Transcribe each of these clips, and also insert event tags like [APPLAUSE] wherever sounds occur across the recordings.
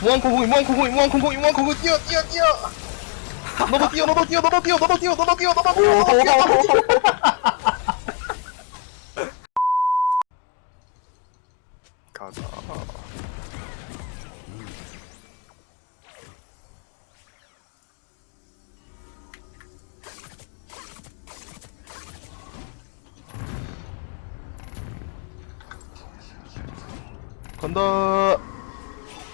무한콩콩이 무한콩콩이 무한콩콩이 무한콩콩이 뛰어 뛰어 뛰어. 너도 뛰어 너도 뛰어 너도 뛰어 너도 뛰어 너도 뛰어 너도 뛰어 너도 뛰어 너도 뛰어. [LAUGHS] 가자. 간다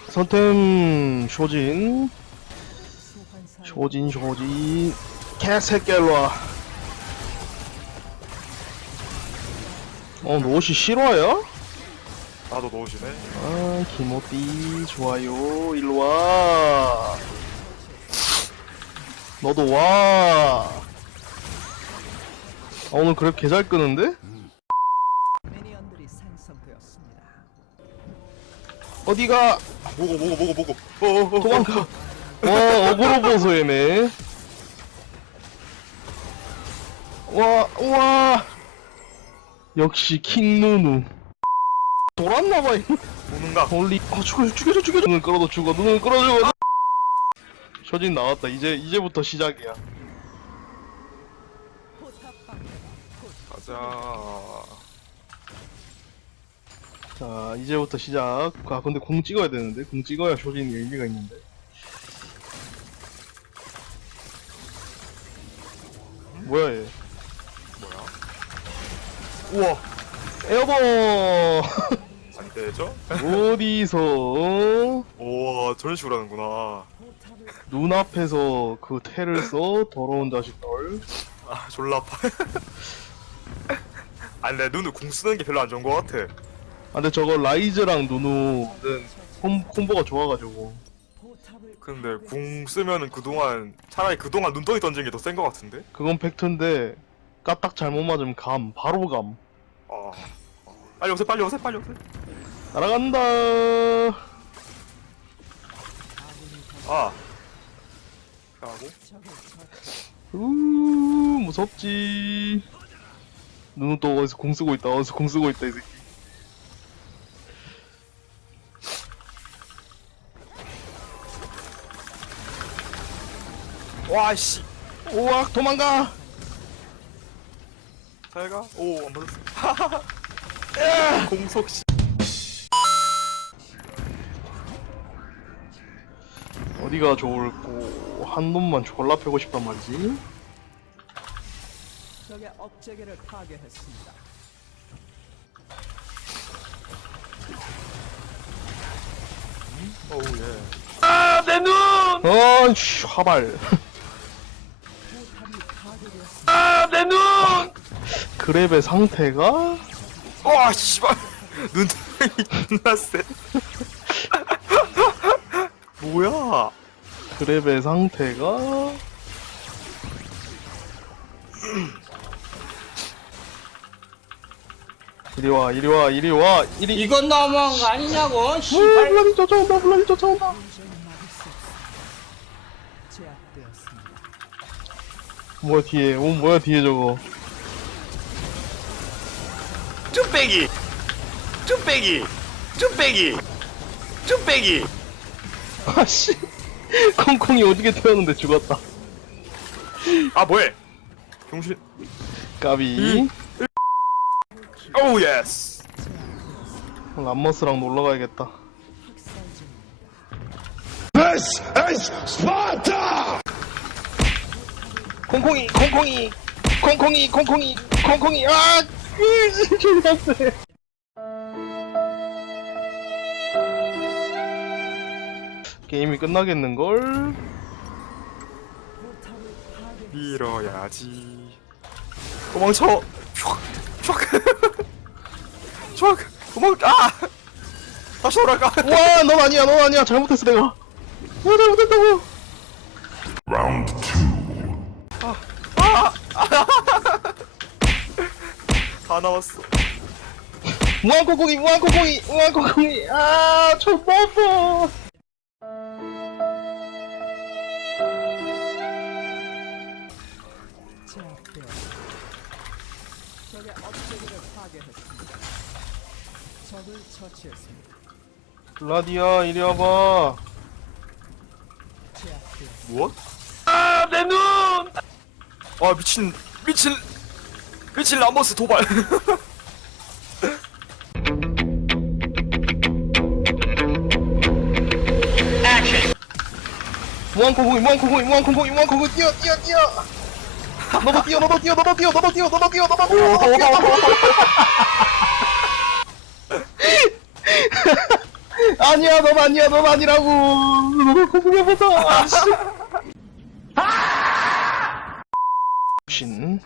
선템 쇼진 쇼진 쇼진 개새끼야 일로와 어 노시 실화야? 나도 넣으시네. 아 김호띠 좋아요 일로와 너도 와 아, 오늘 그래 개잘 끄는데? 어디가? 보고 보고 보고 보고. 어어어. 도망가. 와 [LAUGHS] 어그로 보소해네. 와와. 역시 킹누누. 돌았나봐 보는가? 홀리 아 죽여 죽여줘 죽여줘. 눈을 끌어도 죽어 눈을 끌어주고 쇼진 나왔다. 이제 이제부터 시작이야. 가자. 자 이제부터 시작 아 근데 공 찍어야 되는데 공 찍어야 쇼진이 의미가 있는데 뭐야 얘 뭐야? 우와 에어본 안 되죠? 어디서 우와 저런 식으로 하는구나. 눈앞에서 그 테를 써 더러운 자식들 아 졸라 아파. [LAUGHS] 아니 내 눈을 궁 쓰는 게 별로 안 좋은 것 같아. 아 근데 저거 라이즈랑 누누는 콤, 콤보가 좋아가지고 근데 궁 쓰면은 그동안 차라리 그동안 눈덩이 던지는 게 더센것 같은데? 그건 팩트인데 까딱 잘못 맞으면 감 바로 감 아. 아. 빨리 오세요 빨리 오세요 빨리 오세요. 날아간다 아. 하고 우 무섭지 누누 또 어디서 공 쓰고 있다 어디서 공 쓰고 있다 이 새끼 와씨. 우악 도망가 잘가. 오안 맞았어. [LAUGHS] 공속 씨. 어디가 좋을꼬 한 놈만 졸라 패고 싶단 말이지 적의 업체계를 파괴했습니다. 오우 예. 아내눈 어씨 화발 [LAUGHS] 아내눈 그랩의 상태가? 와 씨발. 눈덩이 존나 세. 뭐야? 그랩의 상태가? 이리 와 이리 와 이리 와. 이리. 이건 너무한 거 아니냐고 어, 씨발. 블라디 쫓아온다 블라디 쫓아온다. 뭐야 뒤에. 오 뭐야 뒤에 저거 쭈빼기. 쭈빼기. 쭈빼기. 쭈빼기. 아씨. 콩콩이 어디게 태웠는데 죽었다. 아 뭐해? 병신. 까비. 오우 예스 람머스랑 놀러 가야겠다. This is Sparta! 콩콩이 콩콩이. 콩콩이 콩콩이 콩콩이. 아 존나 [LAUGHS] 세 게임이 끝나겠는걸? 밀어야지 도망쳐 촥촥 촥 [LAUGHS] 도망 아 다시 돌아가 [LAUGHS] 와, 넌 아니야, 넌 아니야. 잘못했어, 내가. 와, 잘못했다고. Round two. 다 나왔어 무한콩콩이, 무한콩콩이, 무한콩콩이. 아, 존나 아파. 적의 업체계를 파괴했습니다. 적을 처치했습니다. 블라디야, 이리 와봐. 무엇? 아내 눈! 아 미친 미친 미친 람버스 도발. 무한 공공 무한 공공 무한 공공 무한 공공 뛰어 뛰어 뛰어. 너도 뛰어 너도 뛰어 너도 뛰어 너도 뛰어 너도 뛰어 너도 뛰어. 너도 뛰어 [LAUGHS] 아니야 넌 아니야 넌 아니라고. [LAUGHS] 너도 공공해보자 신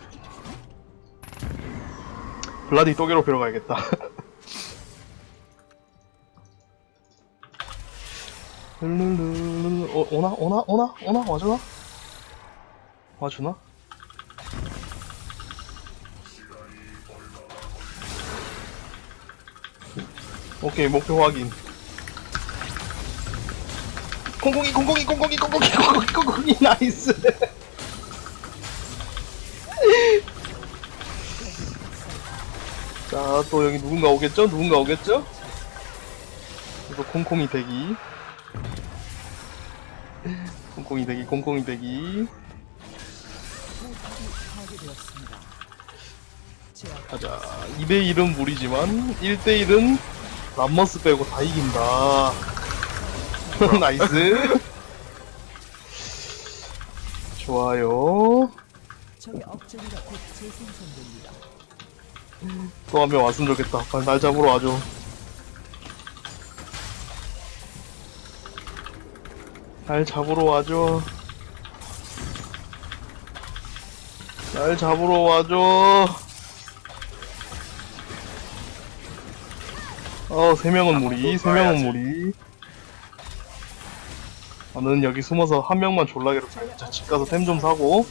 블라디 또 괴롭히러 가야겠다. 룰루루루 어, 오나? 오나? 오나? 오나? 와주나? 와주나? 오케이 목표 확인. 공공이 공공이 공공이 공공이 공공이 공공이 나이스 [LAUGHS] 자 또 여기 누군가 오겠죠? 누군가 오겠죠? 이거 콩콩이 대기. 콩콩이 대기 콩콩이 대기. 가자. 2대1은 무리지만 1대1은 람머스 빼고 다 이긴다. [LAUGHS] 나이스. 좋아요. 적의 업적이가 곧 재생성됩니다. 또 한 명 왔으면 좋겠다 빨리 날 잡으러 와줘 날 잡으러 와줘 날 잡으러 와줘 어, 세 명은 무리, 세 명은 무리. 나는 여기 숨어서 한 명만 졸라 괴롭혀야겠다. 집 가서 템 좀 사고.